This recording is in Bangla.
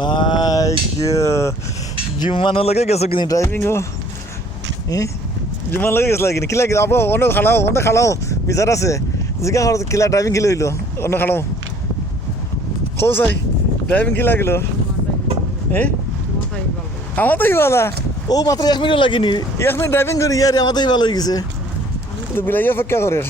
মাই জিম্মান লগে গেছো কিনি ড্রাইভিং জিম্মান লগে গেছিল কিনি কিলা আবো অন্য খালাও বিচার আছে জিজ্ঞা কিলা ড্রাইভিং কিলো হইলো অন্য খালাও খৌ চাই ড্রাইভিং কিলা গেল আমার তো ভালো ও মাত্র 1 মিনিট লাগিনি 1 মিনিট ড্রাইভিং করি ইয়ার আমার তো ভালো হয়ে গেছে তো বিলাই অপেক্ষা করে